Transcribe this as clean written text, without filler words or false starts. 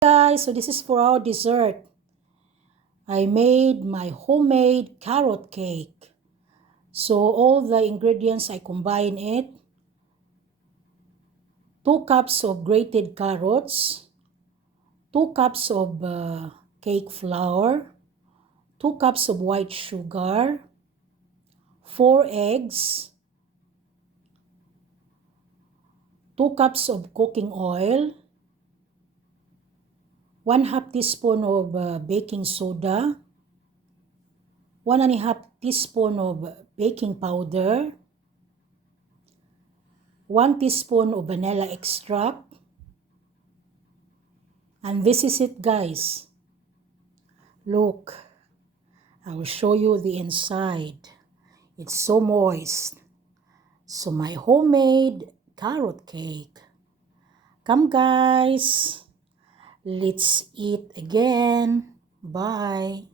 Guys, so this is for our dessert. I made my homemade carrot cake. So all the ingredients, I combine it. 2 cups of grated carrots, 2 cups of cake flour, 2 cups of white sugar, 4 eggs, 2 cups of cooking oil, 1/2 teaspoon of baking soda, 1 1/2 teaspoon of baking powder, 1 teaspoon of vanilla extract, and this is it, guys. Look, I will show you the inside. It's so moist. So my homemade carrot cake. Come, guys, let's eat again. Bye.